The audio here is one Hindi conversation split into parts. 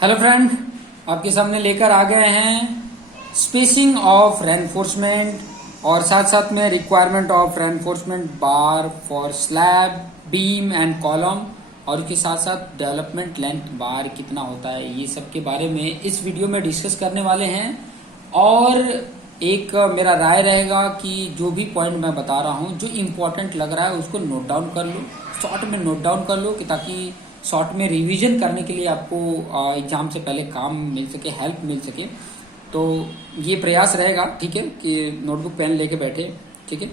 हेलो फ्रेंड, आपके सामने लेकर आ गए हैं स्पेसिंग ऑफ रेनफोर्समेंट और साथ साथ में requirement of reinforcement bar for slab, beam and column और इसके साथ साथ डेवलपमेंट लेंथ बार कितना होता है, ये सब के बारे में इस वीडियो में डिस्कस करने वाले हैं। और एक मेरा राय रहेगा कि जो भी पॉइंट मैं बता रहा हूँ, जो इम्पोर्टेंट लग रहा है उसको नोट डाउन कर लो, शॉर्ट में नोट डाउन कर लो कि ताकि शॉर्ट में रिवीजन करने के लिए आपको एग्जाम से पहले काम मिल सके, हेल्प मिल सके। तो ये प्रयास रहेगा, ठीक है, कि नोटबुक पेन लेके बैठे, ठीक है।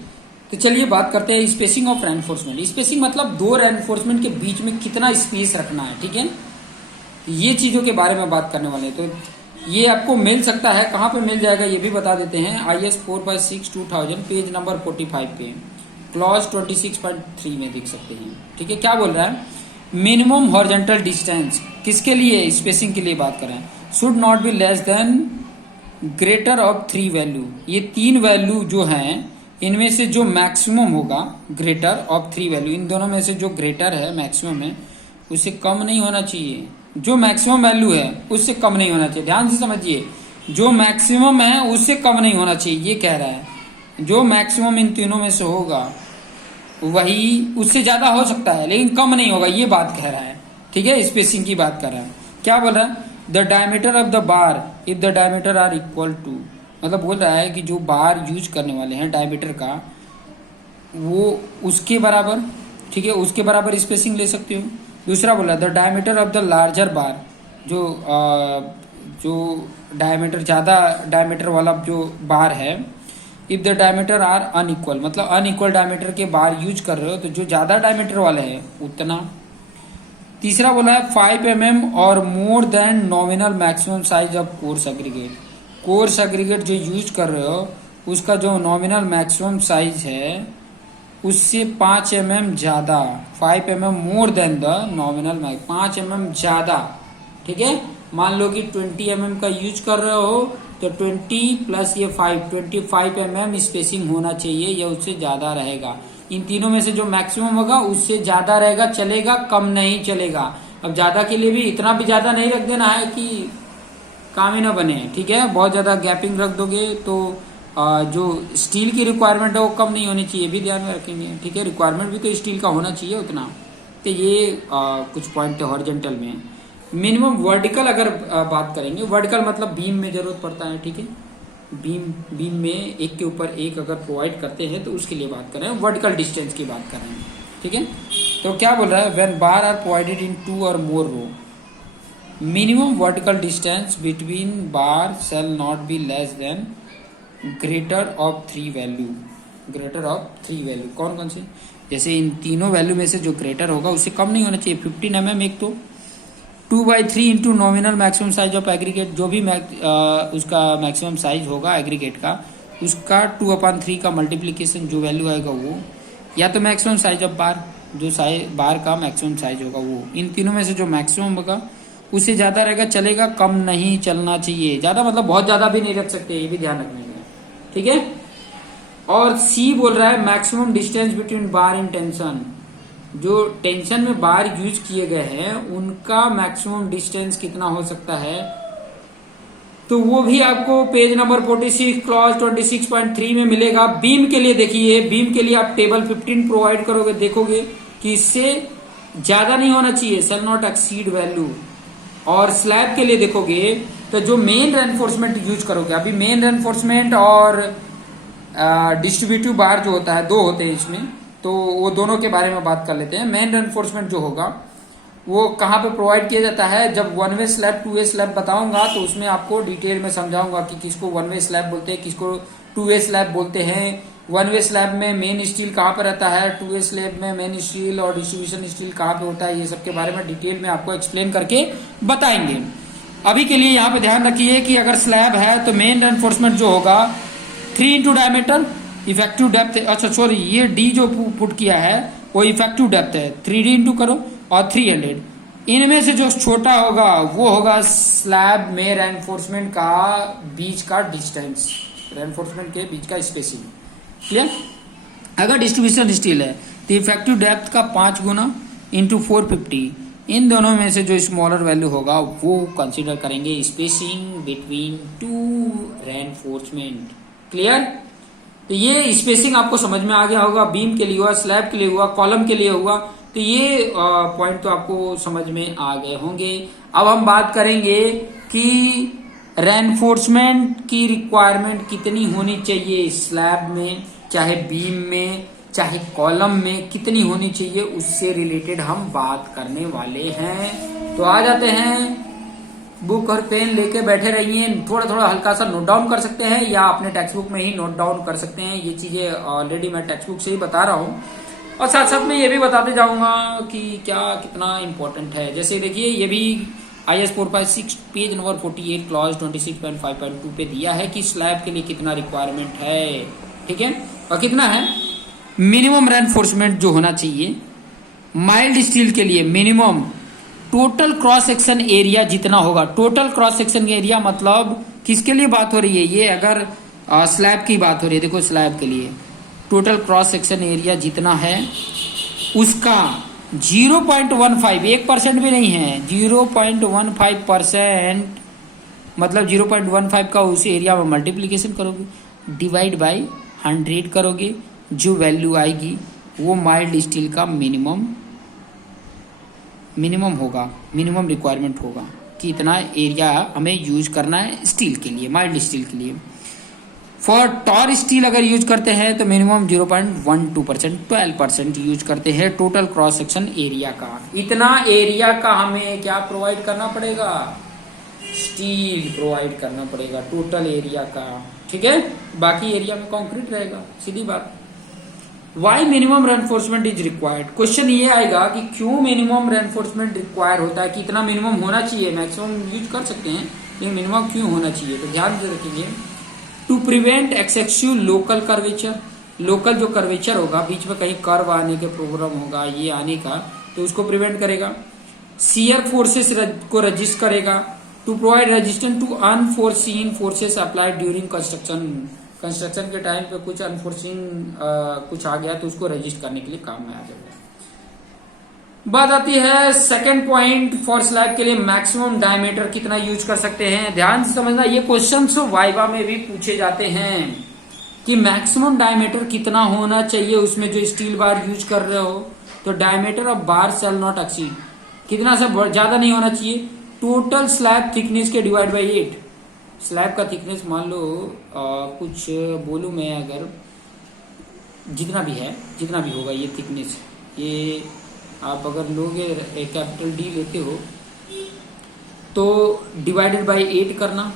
तो चलिए बात करते हैं स्पेसिंग ऑफ रेनफोर्समेंट। स्पेसिंग मतलब दो रेनफोर्समेंट के बीच में कितना स्पेस रखना है, ठीक है। ये चीजों के बारे में बात करने वाले हैं। तो ये आपको मिल सकता है, कहाँ पे मिल जाएगा ये भी बता देते हैं। IS 4/6 2000 पेज नंबर 45 पे क्लॉज 26.3 में देख सकते हैं, ठीक है। क्या बोल रहा है? मिनिमम हॉरिजॉन्टल डिस्टेंस किसके लिए, स्पेसिंग के लिए बात कर रहे हैं। Should not be less than greater of 3 value. ये 3 वैल्यू जो हैं इनमें से जो मैक्सिमम होगा ग्रेटर ऑफ 3 वैल्यू, इन दोनों में से जो ग्रेटर है मैक्सिमम है उससे कम नहीं होना चाहिए। जो मैक्सिमम वैल्यू है उससे कम नहीं होना चाहिए। ध्यान से समझिए, जो मैक्सिमम है उससे कम नहीं होना चाहिए, ये कह रहा है। जो मैक्सिमम इन तीनों में से होगा वही उससे ज्यादा हो सकता है लेकिन कम नहीं होगा, ये बात कह रहा है, ठीक है। स्पेसिंग की बात कर रहा है। क्या बोल रहा है? The diameter of the bar if the diameter are equal to, मतलब बोल रहा है कि जो बार यूज करने वाले हैं डायमीटर का वो उसके बराबर, ठीक है, उसके बराबर स्पेसिंग ले सकते हो। दूसरा बोला the diameter of the larger bar, जो डायमीटर ज्यादा डायमीटर वाला जो बार है, if the diameter are unequal, मतलब अनइक्वल डायमीटर के बार यूज कर रहे हो तो जो ज्यादा डायमीटर वाले हैं उतना। तीसरा बोला है 5 mm और more than nominal maximum size of coarse aggregate. Coarse aggregate जो यूज कर रहे हो उसका जो नॉमिनल मैक्सिमम साइज है उससे 5 mm ज्यादा, 5 mm more than the nominal 5 mm ज्यादा, ठीक है। मान लो कि 20 mm का यूज कर रहे हो तो 20 प्लस ये 25 mm स्पेसिंग होना चाहिए, या उससे ज्यादा रहेगा। इन तीनों में से जो मैक्सिमम होगा उससे ज्यादा रहेगा, चलेगा, कम नहीं चलेगा। अब ज्यादा के लिए भी इतना भी ज्यादा नहीं रख देना है कि काम ही ना बने, ठीक है। बहुत ज्यादा गैपिंग रख दोगे तो जो स्टील की रिक्वायरमेंट है वो कम नहीं होनी चाहिए, भी ध्यान में रखेंगे, ठीक है। रिक्वायरमेंट भी तो स्टील का होना चाहिए उतना। तो ये कुछ पॉइंट हॉरिजॉन्टल में। मिनिमम वर्टिकल अगर बात करेंगे, वर्टिकल मतलब बीम में जरूरत पड़ता है, ठीक है। बीम में एक के ऊपर एक अगर प्रोवाइड करते हैं तो उसके लिए बात कर रहे हैं, वर्टिकल डिस्टेंस की बात कर रहे हैं, ठीक है। तो क्या बोल रहा है? When bar are provided in 2 और more row, minimum vertical distance between bar shall not be less than greater of 3 value. Greater of 3 value कौन कौन सी? जैसे इन तीनों वैल्यू में से जो ग्रेटर होगा उससे कम नहीं होना चाहिए। 15 mm एक तो 2/3 into nominal maximum size of aggregate, जो भी उसका मैक्सिमम साइज होगा एग्रीगेट का उसका 2/3 का मल्टीप्लीकेशन जो वैल्यू आएगा वो, या तो मैक्सिमम साइज ऑफ बार, जो बार का मैक्सिमम साइज होगा वो। इन तीनों में से जो मैक्सिमम होगा उससे ज्यादा रहेगा, चलेगा, कम नहीं चलना चाहिए। ज्यादा मतलब बहुत ज्यादा भी नहीं रख सकते, ये भी ध्यान रखना है, ठीक है। और सी बोल रहा है maximum distance between bar in tension, जो टेंशन में बार यूज किए गए हैं उनका मैक्सिमम डिस्टेंस कितना हो सकता है। तो वो भी आपको पेज नंबर 46 क्लॉज 26.3 में मिलेगा। बीम के लिए देखिए, बीम के लिए आप टेबल 15 प्रोवाइड करोगे, देखोगे कि इससे ज्यादा नहीं होना चाहिए, शेल नॉट एक्सीड वैल्यू। और स्लैब के लिए देखोगे तो जो मेन रेनफोर्समेंट यूज करोगे, अभी मेन रेनफोर्समेंट और डिस्ट्रीब्यूटिव बार जो होता है, दो होते हैं इसमें, तो वो दोनों के बारे में बात कर लेते हैं। मेन रेनफोर्समेंट जो होगा वो कहाँ पे प्रोवाइड किया जाता है? जब 1 वे स्लैब 2 वे स्लैब बताऊंगा तो उसमें आपको डिटेल में समझाऊंगा कि किसको 1 वे स्लैब बोलते हैं, किसको 2 वे स्लैब बोलते हैं। 1 वे स्लैब में मेन स्टील कहाँ पे रहता है, 2 वे स्लैब में मेन स्टील और डिस्ट्रीब्यूशन स्टील कहाँ पे होता है, ये सब के बारे में डिटेल में आपको एक्सप्लेन करके बताएंगे। अभी के लिए यहाँ पे ध्यान रखिए कि अगर स्लैब है तो मेन रेनफोर्समेंट जो होगा 3 इंटू डायमीटर, इफेक्टिव डेप्थ, अच्छा सॉरी ये डी जो पुट किया है वो इफेक्टिव डेप्थ है, 3D इंटू करो और 300। इनमें से जो छोटा होगा वो होगा स्लैब में रेनफोर्समेंट का बीच का डिस्टेंस, रेनफोर्समेंट के बीच का स्पेसिंग, क्लियर। अगर डिस्ट्रीब्यूशन स्टील है तो इफेक्टिव डेप्थ का 5 गुना इंटू 450 इन दोनों में से जो स्मॉलर वैल्यू होगा वो कंसीडर करेंगे spacing between two reinforcement. Clear? तो ये स्पेसिंग आपको समझ में आ गया होगा, बीम के लिए हुआ, स्लैब के लिए हुआ, कॉलम के लिए हुआ, तो ये पॉइंट तो आपको समझ में आ गए होंगे। अब हम बात करेंगे कि रेनफोर्समेंट की रिक्वायरमेंट कितनी होनी चाहिए स्लैब में, चाहे बीम में, चाहे कॉलम में, कितनी होनी चाहिए, उससे रिलेटेड हम बात करने वाले हैं। तो आ जाते हैं, बुक और पेन लेके बैठे रहिए, थोड़ा थोड़ा हल्का सा नोट डाउन कर सकते हैं या अपने टेक्स्ट बुक में ही नोट डाउन कर सकते हैं। ये चीजें ऑलरेडी मैं टेक्स्ट बुक से ही बता रहा हूँ और साथ साथ में ये भी बताते जाऊंगा कि क्या कितना इंपॉर्टेंट है। जैसे देखिए, ये भी IS 456 पेज नंबर 48 क्लॉज 26.5.2 पे दिया है कि स्लैब के लिए कितना रिक्वायरमेंट है। ठीक है, और कितना है मिनिमम रेनफोर्समेंट जो होना चाहिए माइल्ड स्टील के लिए। Minimum total cross section area जितना होगा, टोटल क्रॉस सेक्शन एरिया मतलब किसके लिए बात हो रही है, ये अगर स्लैब की बात हो रही है, देखो स्लैब के लिए टोटल क्रॉस सेक्शन एरिया जितना है उसका 0.15, 1% भी नहीं है, 0.15% मतलब 0.15 का उस एरिया में मल्टीप्लीकेशन करोगे, डिवाइड बाय 100 करोगे, जो वैल्यू आएगी वो माइल्ड स्टील का मिनिमम होगा, मिनिमम रिक्वायरमेंट होगा कि इतना एरिया हमें यूज करना है स्टील के लिए, माइल्ड स्टील के लिए। फॉर टॉर स्टील अगर यूज करते हैं तो मिनिमम 0.12%, 12% यूज करते हैं टोटल क्रॉस सेक्शन एरिया का। इतना एरिया का हमें क्या प्रोवाइड करना पड़ेगा, स्टील प्रोवाइड करना पड़ेगा टोटल एरिया का। ठीक है, बाकी एरिया में कंक्रीट रहेगा, सीधी बात। Why minimum reinforcement is required, question ये आएगा कि क्यों मिनिमम रेनफोर्समेंट रिक्वायर होता है, कि इतना मिनिमम होना चाहिए, मैक्सिमम यूज कर सकते हैं लेकिन मिनिमम क्यों होना चाहिए। तो ध्यान से रखिए, to prevent excessive local curvature, local जो कर्वेचर होगा, बीच में कहीं कर्व आने के प्रोग्राम होगा, ये आने का, तो उसको प्रिवेंट करेगा। शियर फोर्सेस को रजिस्ट करेगा, to provide resistance to unforeseen forces applied during construction के टाइम पे कुछ अनफोर्सीन कुछ आ गया तो उसको रजिस्ट करने के लिए काम में आ जाएगा। बात आती है सेकंड पॉइंट, फॉर स्लैब के लिए मैक्सिमम डायमीटर कितना यूज कर सकते हैं। ध्यान से समझना, ये क्वेश्चंस वाइवा में भी पूछे जाते हैं कि मैक्सिमम डायमीटर कितना होना चाहिए उसमें जो स्टील बार यूज कर रहे हो। तो diameter of bar shall not exceed, कितना से ज्यादा नहीं होना चाहिए, टोटल स्लैब थिकनेस के डिवाइड बाई 8। स्लैब का थिकनेस मान लो कुछ बोलूं मैं, अगर जितना भी है, जितना भी होगा ये थिकनेस, ये आप अगर लोगे कैपिटल D लेते हो तो डिवाइडेड बाय 8 करना।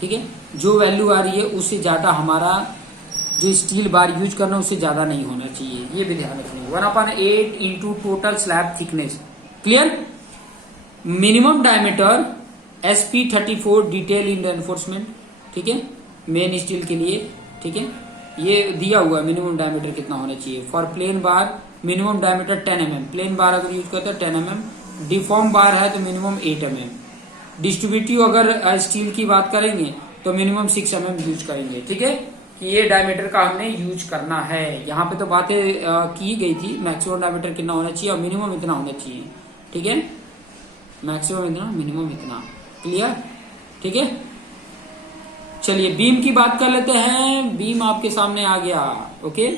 ठीक है, जो वैल्यू आ रही है उससे ज्यादा हमारा जो स्टील बार यूज करना उससे ज्यादा नहीं होना चाहिए, ये भी ध्यान रखना। 1/8 into total slab thickness. Clear? Minimum diameter SP34 detail in reinforcement. ठीक है, मेन स्टील के लिए। ठीक है, ये दिया हुआ है मिनिमम डायमीटर कितना होना चाहिए। For plane bar minimum diameter 10 mm, plane बार अगर यूज करते हैं 10 mm, डिफॉर्म बार है तो मिनिमम 8 mm। डिस्ट्रीब्यूटिव अगर स्टील की बात करेंगे तो मिनिमम 6 mm यूज करेंगे। ठीक है, कि ये डायमीटर का हमने यूज करना है। यहाँ पे तो बातें की गई थी मैक्सिमम डायमीटर कितना होना चाहिए और मिनिमम इतना होना चाहिए। ठीक है, मैक्सिमम इतना, मिनिमम इतना। क्लियर? ठीक है, चलिए बीम की बात कर लेते हैं। बीम आपके सामने आ गया। ओके,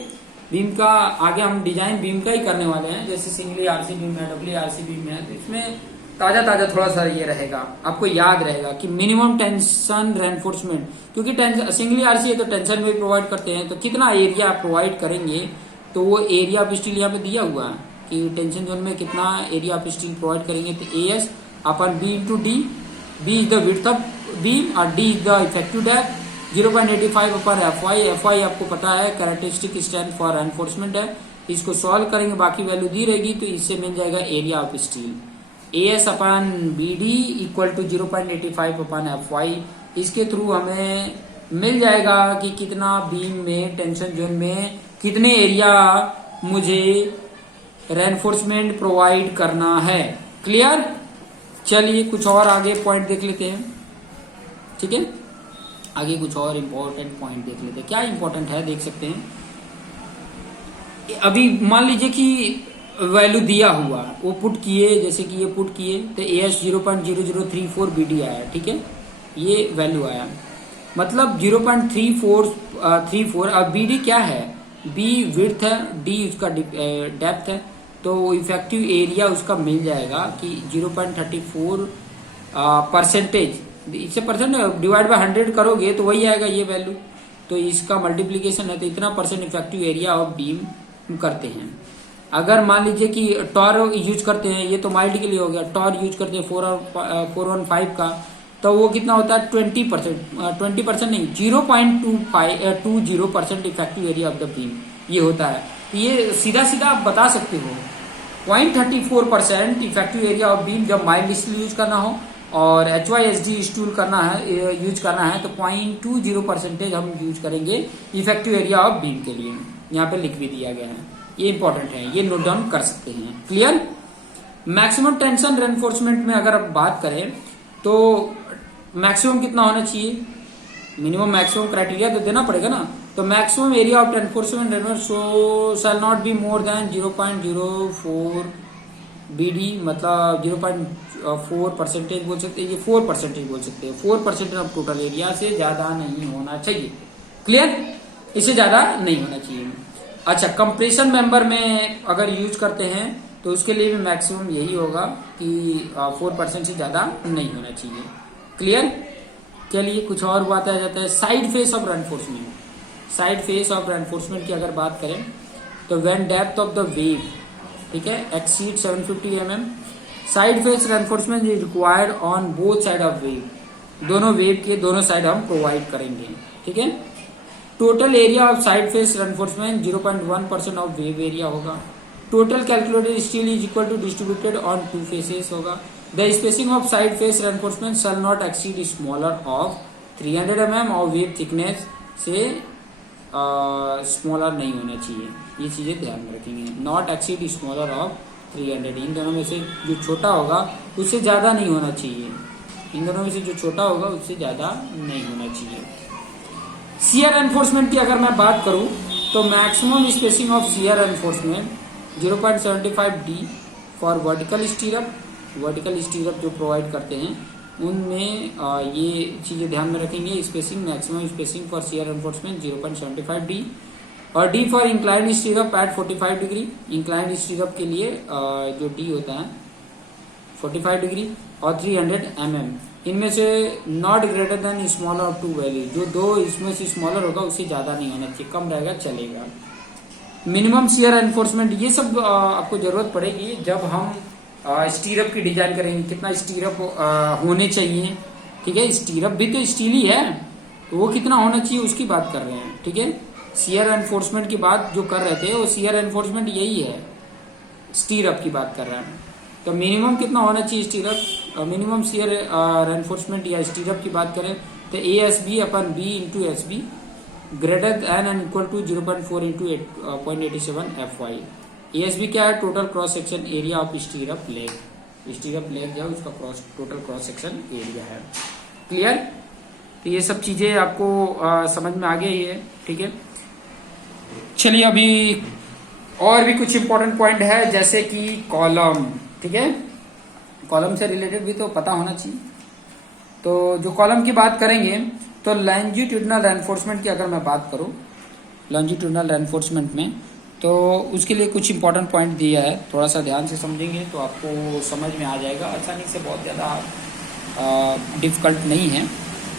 बीम का आगे हम डिजाइन बीम का ही करने वाले हैं। जैसे सिंगली आरसी बीम है, डबली आरसी बीम है, तो इसमें ताजा ताजा थोड़ा सा ये रहेगा, आपको याद रहेगा कि मिनिमम टेंशन रेनफोर्समेंट, क्योंकि सिंगली आरसी है तो टेंशन भी प्रोवाइड करते हैं, तो कितना एरिया प्रोवाइड करेंगे, तो वो एरिया ऑफ स्टील यहाँ पे दिया हुआ है कि टेंशन जोन में कितना एरिया ऑफ स्टील प्रोवाइड करेंगे। तो AS upon B into D, B is the width of beam और D is the effective depth. 0.85 पर FY आपको पता है कैरेक्टरिस्टिक स्ट्रेंथ फॉर रेनफोर्समेंट है। इसको सॉल्व करेंगे, बाकी वैल्यू दी रहेगी तो इससे मिल जाएगा area of steel. AS upon BD equal to 0.85 upon FY, इसके थ्रू हमें मिल जाएगा कि कितना बीम में टेंशन जोन में कितने एरिया मुझे रेनफोर्समेंट प्रोवाइड करना है। क्लियर? चलिए कुछ और आगे पॉइंट देख लेते हैं। ठीक है, आगे कुछ और इम्पोर्टेंट पॉइंट देख लेते हैं। क्या इम्पोर्टेंट है देख सकते हैं। अभी मान लीजिए कि वैल्यू दिया हुआ वो पुट किए, जैसे कि ये पुट किए तो AS 0.0034 BD आया, ठीक है, ये वैल्यू आया, मतलब 0.3434। अब BD क्या है, B विड्थ है, D उसका डेप्थ है, तो इफेक्टिव एरिया उसका मिल जाएगा कि 0.34 परसेंटेज, इससे परसेंट डिवाइड बाय 100 करोगे तो वही आएगा ये वैल्यू, तो इसका मल्टीप्लीकेशन है, तो इतना percent effective area of beam करते हैं। अगर मान लीजिए कि टॉर यूज करते हैं, ये तो माइल्ड के लिए हो गया, टॉर यूज करते हैं 415 का, तो वो कितना होता है 20% नहीं 0.20% effective area of the beam ये होता है। तो ये सीधा सीधा आप बता सकते हो 0.34% इफेक्टिव एरिया ऑफ बीम जब माइल्ड स्टील यूज करना हो, और HYSD स्टूल करना है यूज करना है तो 0.20% हम यूज करेंगे इफेक्टिव एरिया ऑफ बीम के लिए। यहाँ पे लिख भी दिया गया है, ये इंपॉर्टेंट है, ये नोट डाउन कर सकते हैं। क्लियर। मैक्सिमम टेंशन रेनफोर्समेंट में अगर आप बात करें तो मैक्सिमम कितना होना चाहिए, मिनिमम मैक्सिमम क्राइटेरिया तो देना पड़ेगा ना, तो maximum area of reinforcement shall not be more then 0.04 BD, मतलब 0.4% बोल सकते हैं, ये 4% बोल सकते हैं, 4% ऑफ टोटल एरिया से ज्यादा नहीं होना चाहिए। क्लियर, इससे ज्यादा नहीं होना चाहिए। अच्छा, कंप्रेशन मेंबर में अगर यूज करते हैं तो उसके लिए भी मैक्सिमम यही होगा कि 4% से ज्यादा नहीं होना चाहिए। क्लियर। चलिए कुछ और बात आ जाता है side face of reinforcement. Side face of reinforcement की अगर बात करें तो when depth of the web, ठीक है, exceed 750 mm, side face reinforcement is required on both side of web. दोनों वेव के दोनों साइड हम प्रोवाइड करेंगे, ठीक है। Total area of side face reinforcement 0.1% of web area होगा। Total calculated steel is equal to distributed on 2 faces होगा। The spacing of side face reinforcement shall not exceed smaller of 300 mm और वेव थिकनेस से स्मॉलर नहीं होना चाहिए। ये चीजें ध्यान में रखेंगे, नॉट एक्सीड स्मॉलर ऑफ 300, इन दोनों में से जो छोटा होगा उससे ज्यादा नहीं होना चाहिए, इन दोनों में से जो छोटा होगा उससे ज्यादा नहीं होना चाहिए। शियर एनफोर्समेंट की अगर मैं बात करूं तो maximum spacing of shear enforcement 0.75 D for vertical स्टीरअप। Vertical स्टीरअप जो प्रोवाइड करते हैं उनमें ये चीजें ध्यान में रखेंगे। Spacing, maximum spacing for shear enforcement 0.75 D, और D for inclined stirrup at 45 degree. Inclined stirrup के लिए जो D होता है 45 डिग्री और 300 mm। इनमें से not greater than smaller of 2 value, जो दो इसमें से स्मॉलर होगा उससे ज्यादा नहीं होना चाहिए, कम रहेगा चलेगा। मिनिमम शियर एनफोर्समेंट, ये सब आपको जरूरत पड़ेगी जब हम स्टीरअप की डिजाइन करेंगे, कितना स्टीरअप होने चाहिए, ठीक है। स्टीरअप भी तो स्टील ही है, तो वो कितना होना चाहिए उसकी बात कर रहे हैं, ठीक है। शियर एनफोर्समेंट की बात जो कर रहे थे वो शियर एनफोर्समेंट यही है, स्टीरअप की बात कर रहे हैं। तो मिनिमम कितना होना चाहिए स्टीरअप, मिनिमम शियर एनफोर्समेंट या स्टीरअप की बात करें तो ASB upon B into SB greater than and equal to 0.4 into 0.87 FY। ASB क्या है, total cross section area of stirrup leg. Stirrup leg जो है उसका टोटल क्रॉस सेक्शन एरिया है। क्लियर। तो ये सब चीजें आपको समझ में आ गई है, ठीक है। चलिए अभी और भी कुछ इंपॉर्टेंट पॉइंट है जैसे कि कॉलम, ठीक है। कॉलम से रिलेटेड भी तो पता होना चाहिए। तो जो कॉलम की बात करेंगे तो लॉन्जिट्यूडिनल रेनफोर्समेंट की अगर मैं बात करूं, लॉन्जिट्यूडिनल रेनफोर्समेंट में तो उसके लिए कुछ इंपॉर्टेंट पॉइंट दिया है, थोड़ा सा ध्यान से समझेंगे तो आपको समझ में आ जाएगा आसानी से, बहुत ज़्यादा डिफिकल्ट नहीं है।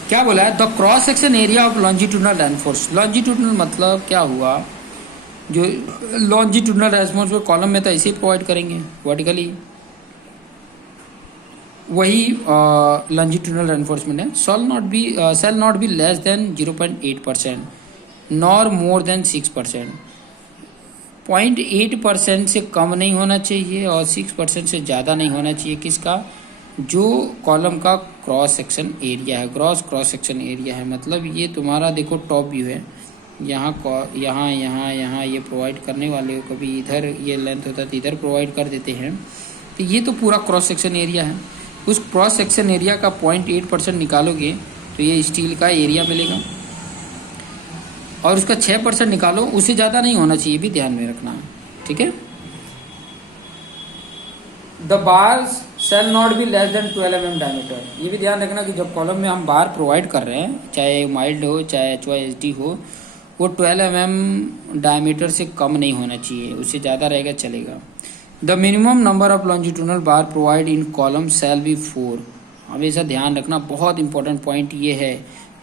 क्या बोला है, the cross section area of longitudinal reinforce. Longitudinal मतलब क्या हुआ, जो लॉन्जिट्यूडिनल रेनफोर्स कॉलम में तो ऐसे ही प्रोवाइड करेंगे वर्टिकली, वही लॉन्जिट्यूडिनल रेनफोर्समेंट है। Shall not be less then 0.8% nor more than 6%। 0.8% से कम नहीं होना चाहिए और 6% से ज़्यादा नहीं होना चाहिए। किसका, जो कॉलम का क्रॉस सेक्शन एरिया है, क्रॉस सेक्शन एरिया है, मतलब ये तुम्हारा देखो टॉप व्यू है, यहाँ यहाँ यहाँ यहाँ ये प्रोवाइड करने वाले हो, कभी इधर ये लेंथ होता है तो इधर प्रोवाइड कर देते हैं, तो ये तो पूरा क्रॉस सेक्शन एरिया है। उस क्रॉस सेक्शन एरिया का 0.8% निकालोगे तो ये स्टील का एरिया मिलेगा, और उसका 6% निकालो, उससे ज़्यादा नहीं होना चाहिए, भी ध्यान में रखना, ठीक है। The bars shall not be less than 12 mm diameter. ये भी ध्यान रखना कि जब कॉलम में हम बार प्रोवाइड कर रहे हैं, चाहे माइल्ड हो चाहे HYSD हो, वो 12 mm डायमीटर से कम नहीं होना चाहिए, उससे ज़्यादा रहेगा चलेगा। The minimum number of longitudinal bar provide in column shall be 4। हमेशा ध्यान रखना, बहुत इंपॉर्टेंट पॉइंट ये है,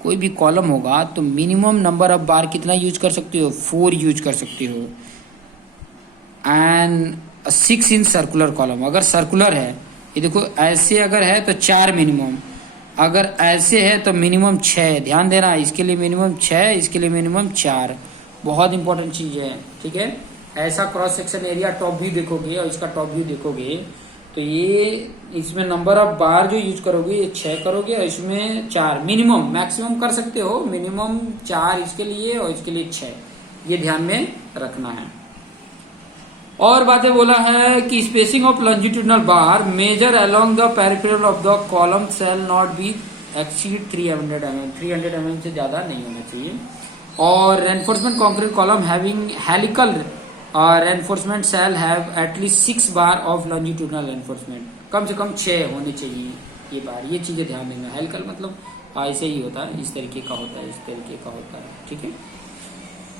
कोई भी कॉलम होगा तो मिनिमम नंबर ऑफ बार कितना यूज कर सकते हो, 4 यूज कर सकते हो। एंड 6 इन सर्कुलर कॉलम, अगर सर्कुलर है, ये देखो ऐसे अगर है तो 4 मिनिमम, अगर ऐसे है तो मिनिमम 6। ध्यान देना, इसके लिए मिनिमम 6, इसके लिए मिनिमम 4। बहुत इंपॉर्टेंट चीज है, ठीक है। ऐसा cross section area top view देखोगे और इसका टॉप व्यू देखोगे तो ये इसमें नंबर ऑफ बार जो यूज करोगे ये 6 करोगे और इसमें 4। मिनिमम, मैक्सिमम कर सकते हो, मिनिमम 4 इसके लिए और इसके लिए 6, ये ध्यान में रखना है। और बातें बोला है कि spacing of longitudinal bar measure along the peripheral of the column shall not be exceed 300 mm, 300 mm से ज्यादा नहीं होना चाहिए। और reinforcement concrete column having helical reinforcement shall have at least 6 bar of longitudinal reinforcement, कम से कम 6 होने चाहिए ये बार। ये चीजें ध्यान देना। हेलिकल मतलब ऐसे ही होता है, इस तरीके का होता है, इस तरीके का होता है, ठीक है।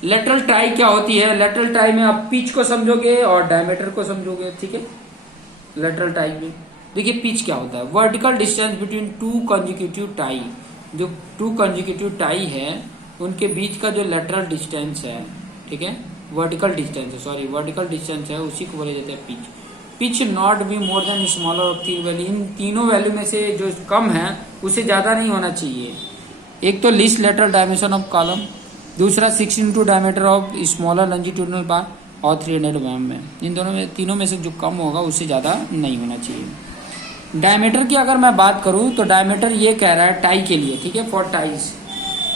लेटरल टाई क्या होती है? लेटरल टाई में आप पिच को समझोगे और डायमीटर को समझोगे, ठीक है। लेटरल टाई में देखिए पिच क्या होता है, vertical distance between 2 consecutive tie. जो 2 कंजिक्यूटिव टाई है उनके बीच का जो लेटरल डिस्टेंस है, ठीक है, वर्टिकल डिस्टेंस है, सॉरी वर्टिकल डिस्टेंस है, उसी को बोले जाते हैं pitch. Pitch not be more than smaller of 3 value. इन तीनों वैल्यू में से जो कम है उससे ज्यादा नहीं होना चाहिए। एक तो least lateral dimension of column, दूसरा 6 into diameter of smaller longitudinal bar और 300 mm में। इन दोनों में, तीनों में से जो कम होगा उससे ज़्यादा नहीं होना चाहिए। डायमीटर की अगर मैं बात करूं तो डायमीटर ये कह रहा है टाई के लिए, ठीक है, फॉर टाइज।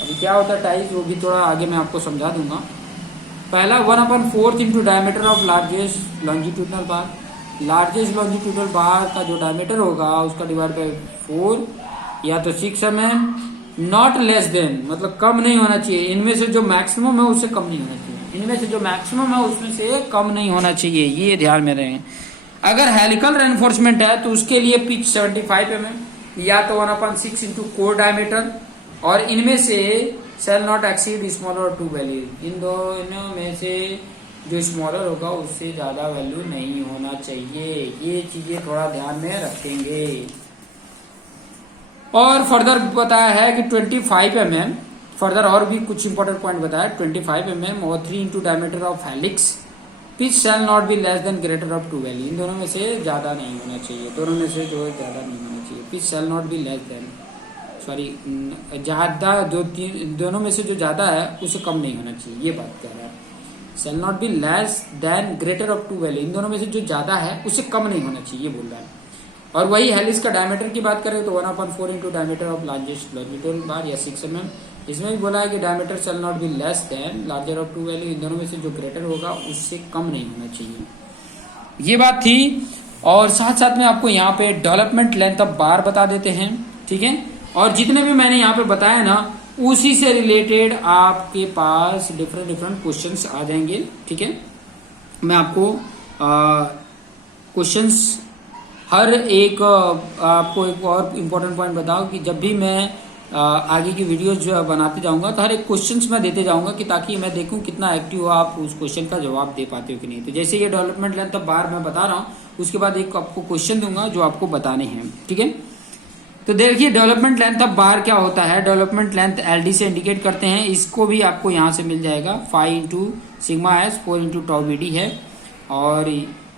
अभी क्या होता है टाइज, वो भी थोड़ा आगे मैं आपको समझा दूंगा। पहला 1/4 into diameter of largest longitudinal bar. Largest longitudinal bar का जो डायमीटर होगा उसका डिवाइड बाई 4 या तो 6 mm। नॉट लेस देन मतलब कम नहीं होना चाहिए, इनमें से जो मैक्सिमम है उससे कम नहीं होना चाहिए, इनमें से जो मैक्सिमम है उसमें से कम नहीं होना चाहिए, ये ध्यान में रहे। अगर हेलिकल रेनफोर्समेंट है तो उसके लिए पिच 75 mm या तो 1/6 इंटू कोर डायमीटर, और इनमें से shall not exceed smaller 2 value. इन दोनों में से जो स्मॉलर होगा उससे ज्यादा वैल्यू नहीं होना चाहिए। ये चीजें थोड़ा ध्यान में रखेंगे। और फर्दर बताया है कि 25 mm, फर्दर और भी कुछ इंपॉर्टेंट पॉइंट बताया, 25 mm और 3 into diameter of helix. Pitch shall not be less than greater of 2 value. इन दोनों में से ज्यादा नहीं होना चाहिए, दोनों में से जो है ज्यादा नहीं होना चाहिए। Pitch shall not be less than, sorry ज्यादा, जो दोनों में से जो ज्यादा है उससे कम नहीं होना चाहिए, ये बात कह रहा है। Shall not be less than greater of 2 value, इन दोनों में से जो ज्यादा है उससे कम नहीं होना चाहिए, ये बोल रहा है। और वही हेलिक्स का डायमीटर की बात करें तो 1/4 into diameter of largest longitudinal bar या 6 mm। इसमें भी बोला है कि diameter shall not be less than larger of 2 value. इन दोनों में से जो ग्रेटर होगा उससे कम नहीं होना चाहिए, ये बात थी। और साथ साथ में आपको यहाँ पे डेवलपमेंट लेंथ ऑफ बार बता देते हैं, ठीक है। और जितने भी मैंने यहाँ पे बताया ना उसी से रिलेटेड आपके पास डिफरेंट क्वेश्चंस आ जाएंगे, ठीक है। मैं आपको क्वेश्चंस हर एक, आपको एक और इम्पोर्टेंट पॉइंट बताओ कि जब भी मैं आगे की वीडियोस जो बनाते जाऊंगा तो हर एक क्वेश्चंस मैं देते जाऊंगा कि ताकि मैं देखूं कितना एक्टिव हो आप उस क्वेश्चन का जवाब दे पाते हो कि नहीं। तो जैसे ये डेवलपमेंट लेंथ ऑफ बार मैं बता रहा हूँ, उसके बाद एक आपको क्वेश्चन दूंगा जो आपको बताने हैं, ठीक है। तो देखिए डेवलपमेंट लेंथ ऑफ बार क्या होता है। डेवलपमेंट लेंथ LD से इंडिकेट करते हैं, इसको भी आपको यहाँ से मिल जाएगा। 5 into sigma S 4 into tau BD है, और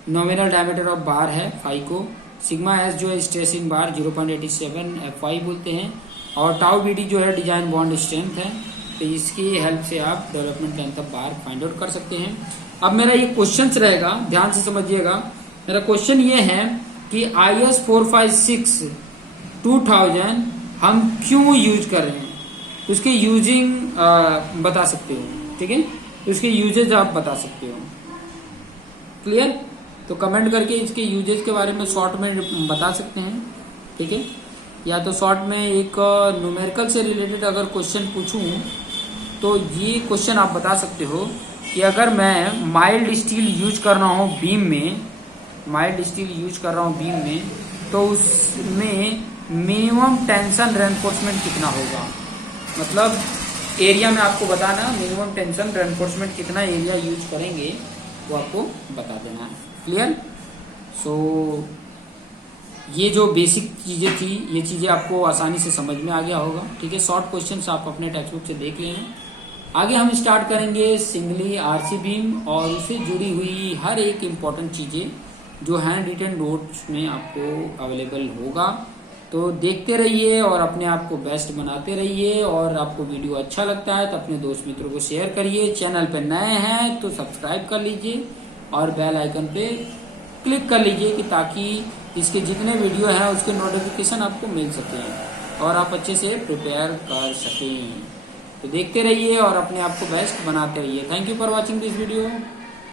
नॉमिनल डायमीटर ऑफ बार है 5 को। सिग्मा एस जो है स्ट्रेसिंग बार 0.87 FY बोलते हैं, और टाउ BD जो है डिजाइन बॉन्ड स्ट्रेंथ है। तो इसकी हेल्प से आप development length of bar find out कर सकते हैं। अब मेरा ये क्वेश्चन रहेगा, ध्यान से समझिएगा। मेरा क्वेश्चन ये है कि IS 456 2000 हम क्यों यूज कर रहे हैं, उसके यूजिंग बता सकते हो, ठीक है। उसके यूजेज आप बता सकते हो, क्लियर। तो कमेंट करके इसके यूजेज के बारे में शॉर्ट में बता सकते हैं, ठीक है। या तो शॉर्ट में एक न्यूमेरिकल से रिलेटेड अगर क्वेश्चन पूछूं तो ये क्वेश्चन आप बता सकते हो कि अगर मैं माइल्ड स्टील यूज कर रहा हूँ बीम में माइल्ड स्टील यूज कर रहा हूँ बीम में, तो उसमें मिनिमम टेंशन रेनफोर्समेंट कितना होगा, मतलब एरिया में आपको बताना मिनिमम टेंशन रेनफोर्समेंट कितना एरिया यूज करेंगे वो आपको बता देना है। क्लियर? सो ये जो बेसिक चीज़ें थी ये चीज़ें आपको आसानी से समझ में आ गया होगा। ठीक है, शॉर्ट क्वेश्चंस आप अपने टेक्स्ट बुक से देख लेना। आगे हम स्टार्ट करेंगे सिंगली आरसी बीम और उससे जुड़ी हुई हर एक इम्पॉर्टेंट चीज़ें जो हैंड रिटन नोट्स में आपको अवेलेबल होगा। तो देखते रहिए और अपने आप को बेस्ट बनाते रहिए, और आपको वीडियो अच्छा लगता है तो अपने दोस्त मित्रों को शेयर करिए। चैनल पे नए हैं तो सब्सक्राइब कर लीजिए और बेल आइकन पे क्लिक कर लीजिए कि ताकि इसके जितने वीडियो हैं उसके नोटिफिकेशन आपको मिल सकें और आप अच्छे से प्रिपेयर कर सकें। तो देखते रहिए और अपने आप को बेस्ट बनाते रहिए। Thank you for watching this video.